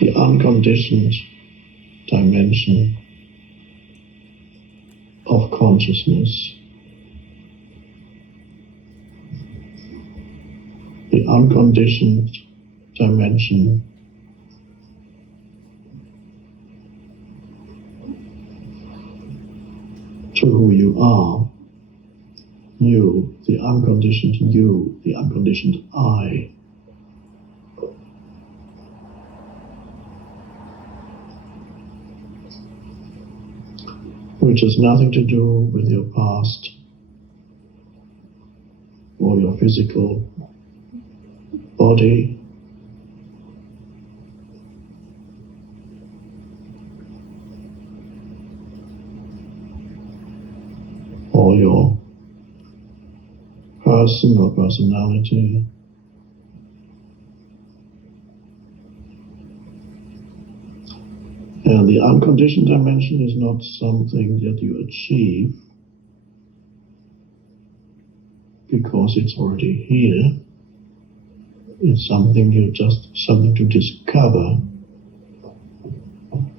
the unconditioned dimension of consciousness, the unconditioned dimension to who you are, you, the unconditioned you, the unconditioned I. Which has nothing to do with your past or your physical body, or your person or personality. And the unconditioned dimension is not something that you achieve because it's already here. It's something to discover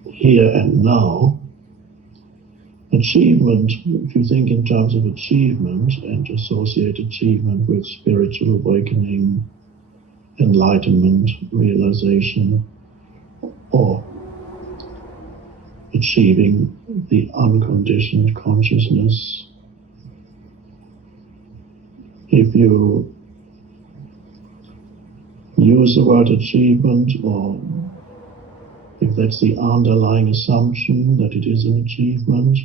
here and now. Achievement, if you think in terms of achievement and associate achievement with spiritual awakening, enlightenment, realization, or achieving the unconditioned consciousness. If you use the word achievement, or if that's the underlying assumption that it is an achievement,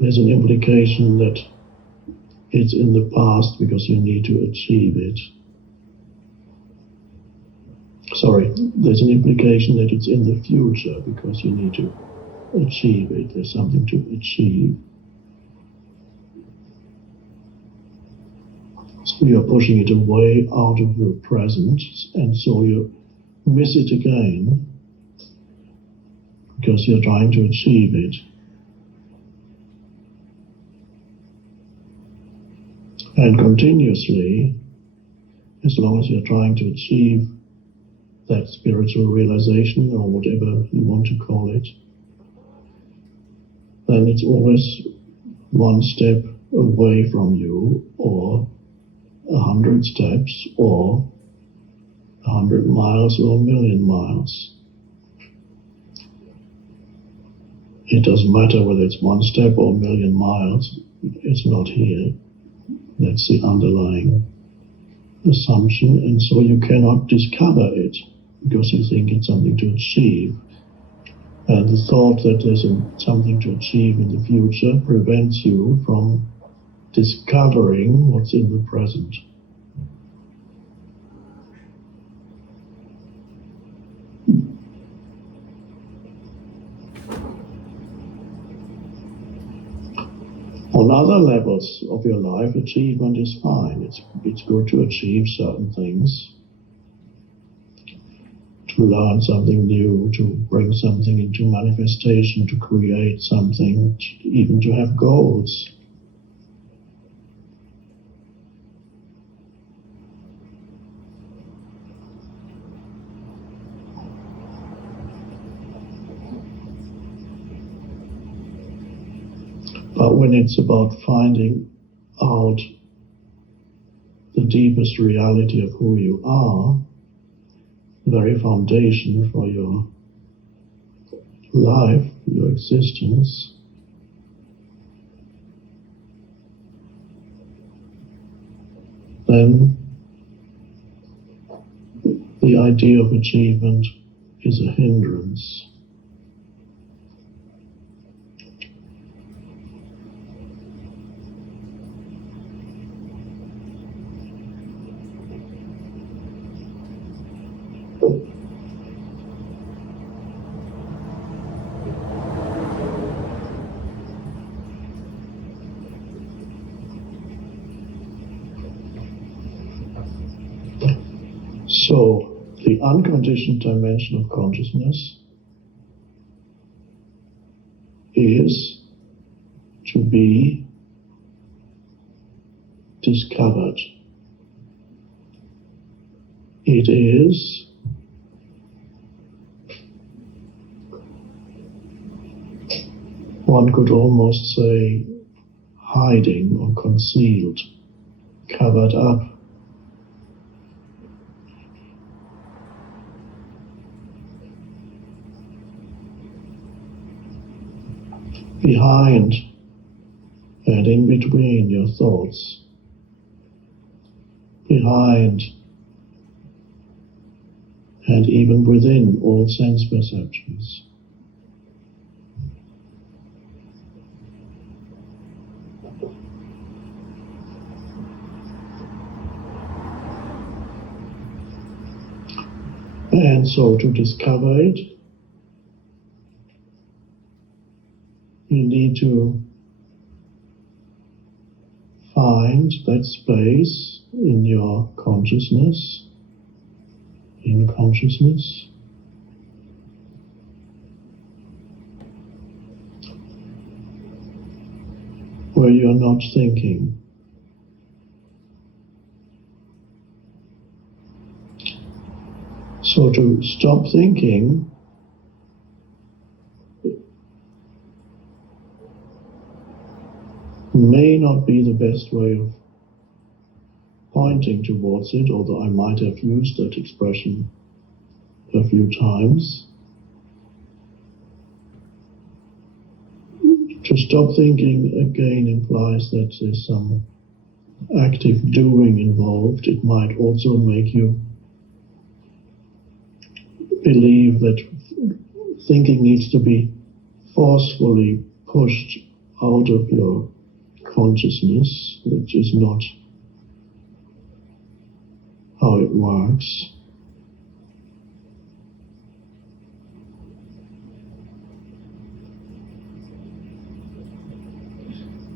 there's an implication that it's in the past because you need to achieve it. There's an implication that it's in the future because you need to achieve it. There's something to achieve. So you're pushing it away out of the present, and so you miss it again because you're trying to achieve it. And continuously, as long as you're trying to achieve that spiritual realization, or whatever you want to call it, then it's always one step away from you, or 100 steps, or 100 miles, or 1,000,000 miles. It doesn't matter whether it's one step or 1,000,000 miles, it's not here. That's the underlying assumption, and so you cannot discover it because you think it's something to achieve. And the thought that there's something to achieve in the future prevents you from discovering what's in the present. On other levels of your life, achievement is fine. It's good to achieve certain things, to learn something new, to bring something into manifestation, to create something, even to have goals. But when it's about finding out the deepest reality of who you are, the very foundation for your life, your existence, then the idea of achievement is a hindrance. So, the unconditioned dimension of consciousness is to be discovered. It is one could almost say hiding or concealed, covered up. Behind and in between your thoughts, behind and even within all sense perceptions. And so to discover it, you need to find that space in your consciousness, where you're not thinking. So to stop thinking may not be the best way of pointing towards it, although I might have used that expression a few times. To stop thinking again implies that there's some active doing involved. It might also make you believe that thinking needs to be forcefully pushed out of your consciousness, which is not how it works.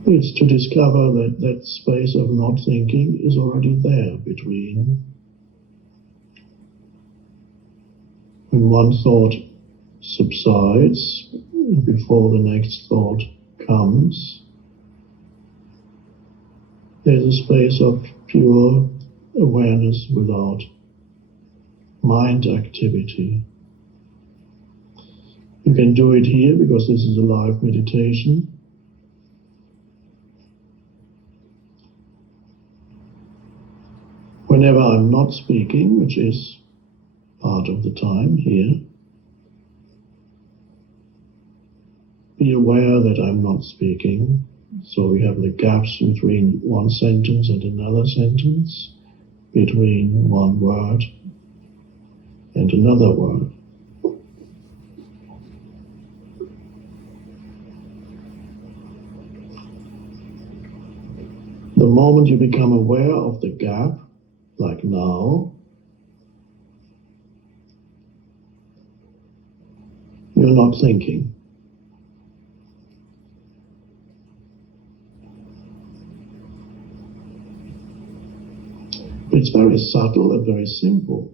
It's to discover that that space of not thinking is already there between when one thought subsides before the next thought comes. There's a space of pure awareness without mind activity. You can do it here because this is a live meditation. Whenever I'm not speaking, which is part of the time here, be aware that I'm not speaking. So we have the gaps between one sentence and another sentence, between one word and another word. The moment you become aware of the gap, like now, you're not thinking. It's very subtle and very simple.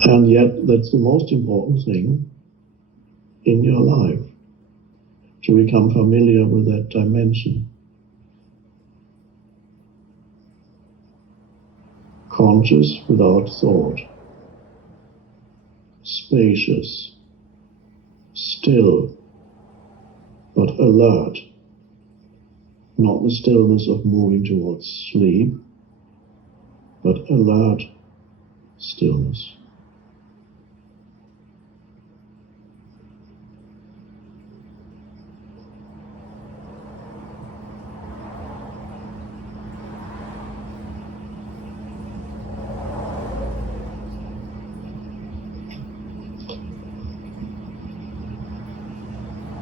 And yet that's the most important thing in your life, to become familiar with that dimension. Conscious without thought, spacious, still, but alert, not the stillness of moving towards sleep, but alert stillness.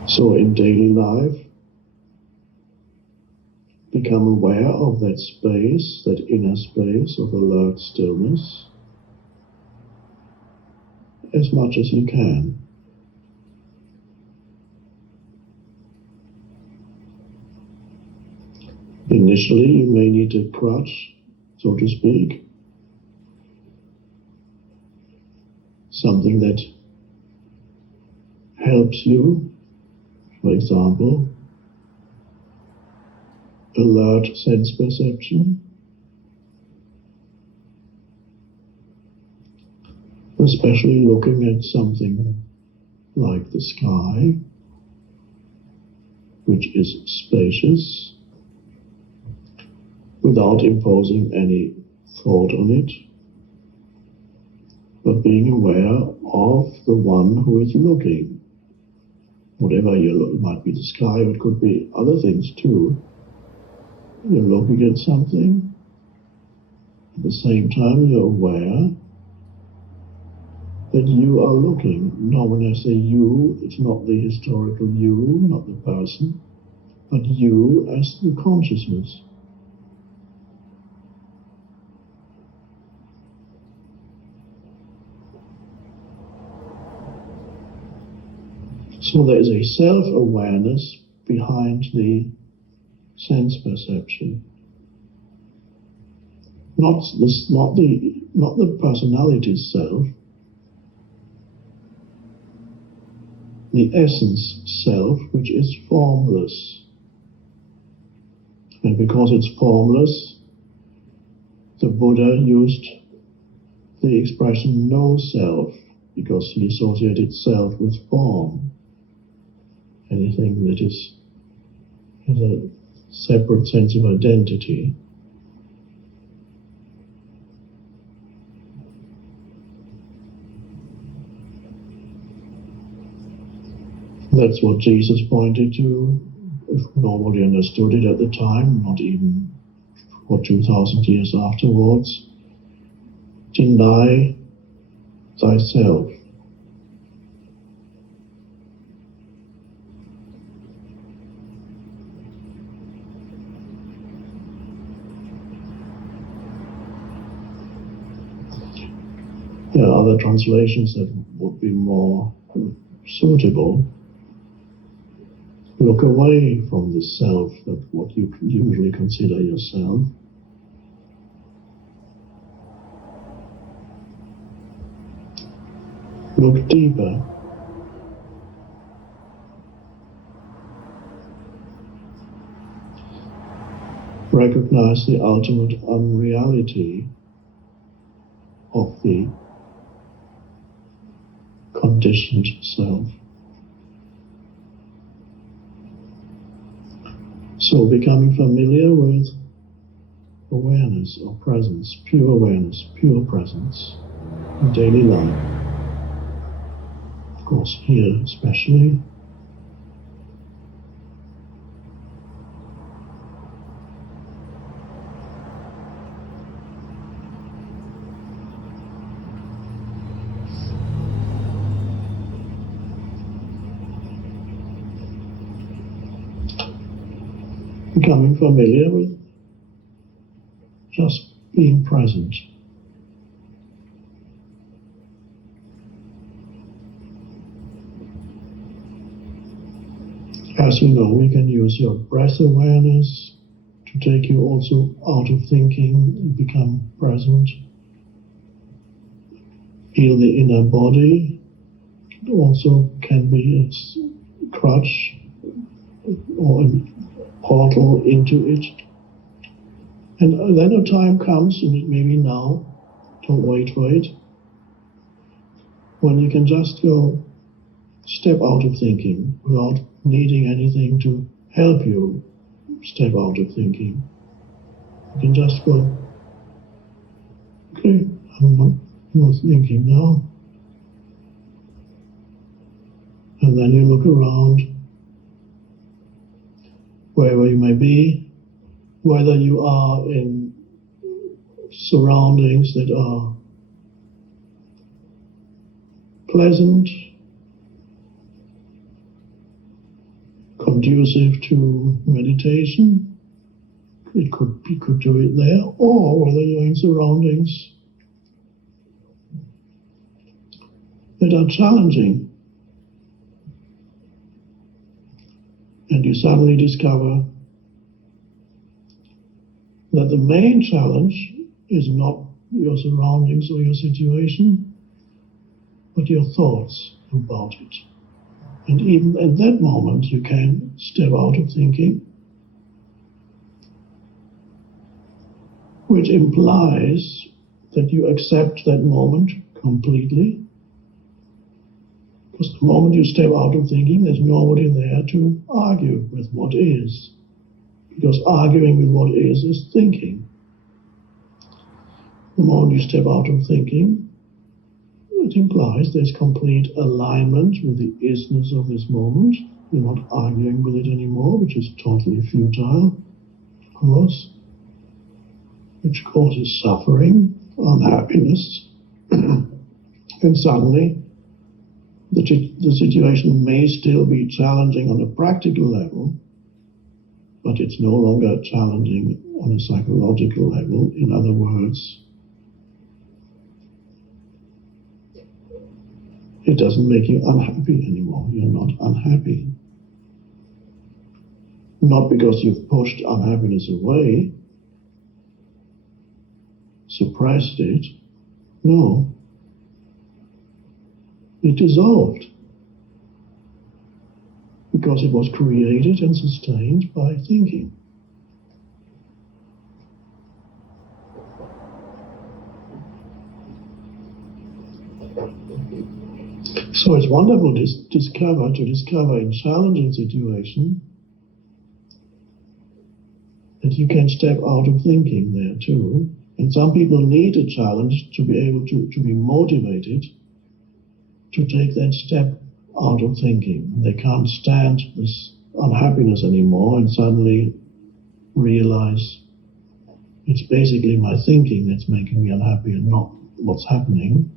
So in daily life, become aware of that space, that inner space of alert stillness, as much as you can. Initially, you may need a crutch, so to speak, something that helps you. For example, alert sense perception, especially looking at something like the sky, which is spacious, without imposing any thought on it, but being aware of the one who is looking. Whatever you look, it might be the sky, or it could be other things too. You're looking at something, at the same time you're aware that you are looking. Now when I say you, it's not the historical you, not the person, but you as the consciousness. So there is a self-awareness behind the sense perception. Not the personality self, the essence self, which is formless. And because it's formless, the Buddha used the expression no self, because he associated self with form. Anything that has a separate sense of identity. That's what Jesus pointed to, if nobody understood it at the time, not even for 2,000 years afterwards. Deny thyself. There are other translations that would be more suitable. Look away from the self, that what you usually consider yourself. Look deeper. Recognize the ultimate unreality of the conditioned self. So becoming familiar with awareness or presence, pure awareness, pure presence in daily life. Of course, here especially. Becoming familiar with just being present. As we know, we can use your breath awareness to take you also out of thinking and become present. Feel the inner body. It also can be a crutch or a portal into it. And then a time comes, and it may be now, don't wait for it, when you can just go step out of thinking without needing anything to help you step out of thinking. You can just go, okay, I'm not thinking now. And then you look around, wherever you may be, whether you are in surroundings that are pleasant, conducive to meditation, you could do it there, or whether you're in surroundings that are challenging. And you suddenly discover that the main challenge is not your surroundings or your situation, but your thoughts about it. And even at that moment, you can step out of thinking which implies that you accept that moment completely. Because the moment you step out of thinking, there's nobody there to argue with what is. Because arguing with what is thinking. The moment you step out of thinking, it implies there's complete alignment with the isness of this moment. You're not arguing with it anymore, which is totally futile, of course, which causes suffering, unhappiness, and suddenly the situation may still be challenging on a practical level, but it's no longer challenging on a psychological level. In other words, it doesn't make you unhappy anymore. You're not unhappy. Not because you've pushed unhappiness away, suppressed it. No. It dissolved. Because it was created and sustained by thinking. So it's wonderful to discover in challenging situations that you can step out of thinking there too. And some people need a challenge to be able to be motivated to take that step out of thinking. They can't stand this unhappiness anymore and suddenly realize it's basically my thinking that's making me unhappy and not what's happening.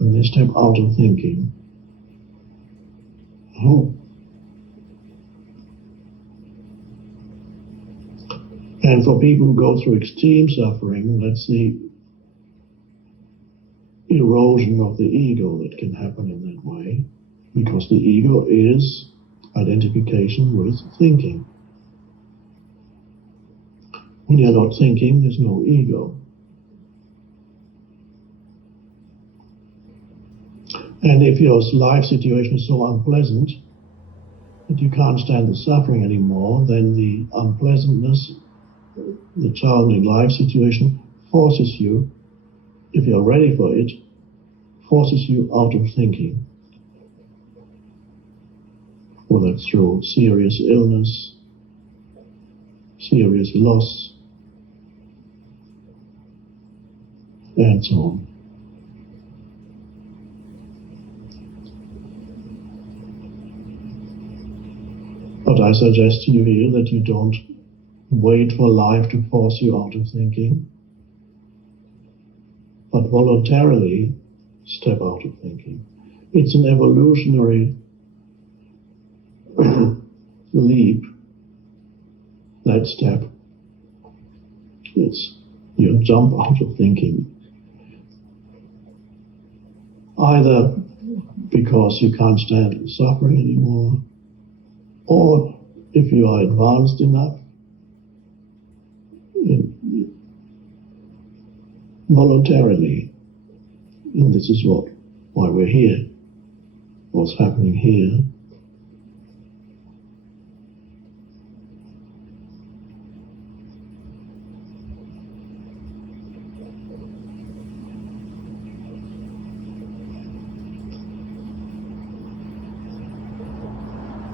And they step out of thinking. Oh. And for people who go through extreme suffering, that's the erosion of the ego that can happen in that way, because the ego is identification with thinking. When you're not thinking, there's no ego. And if your life situation is so unpleasant that you can't stand the suffering anymore, then the unpleasantness, the challenging life situation forces you, if you're ready for it, forces you out of thinking. Whether it's through serious illness, serious loss, and so on. But I suggest to you here that you don't wait for life to force you out of thinking, but voluntarily step out of thinking. It's an evolutionary leap, that step. It's you jump out of thinking. Either because you can't stand suffering anymore, or if you are advanced enough, voluntarily. And this is why we're here, what's happening here.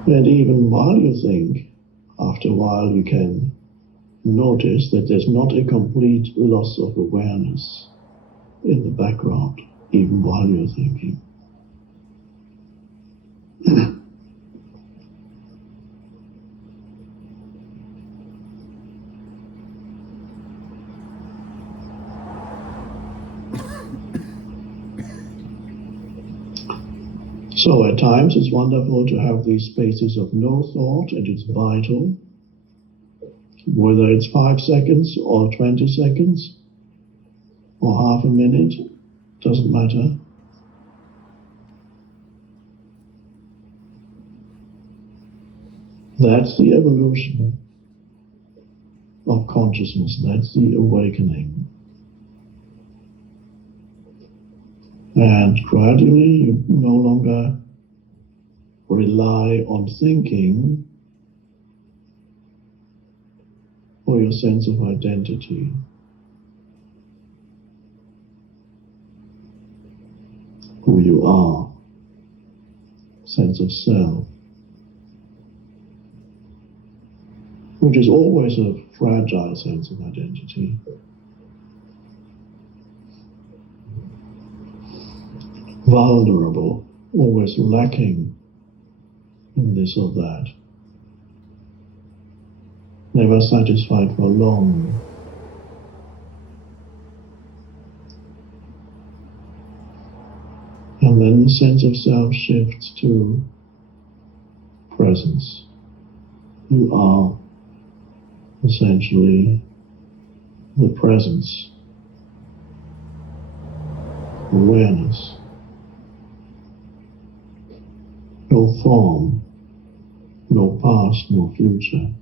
And even while you think, after a while you can notice that there's not a complete loss of awareness in the background, even while you're thinking. So at times it's wonderful to have these spaces of no thought, and it's vital. Whether it's 5 seconds or 20 seconds or half a minute, doesn't matter. That's the evolution of consciousness. That's the awakening. And gradually you no longer rely on thinking or your sense of identity. Who you are, sense of self, which is always a fragile sense of identity. Vulnerable, always lacking in this or that. Never satisfied for long. And then the sense of self shifts to presence. You are essentially the presence, awareness. No form, no past, no future.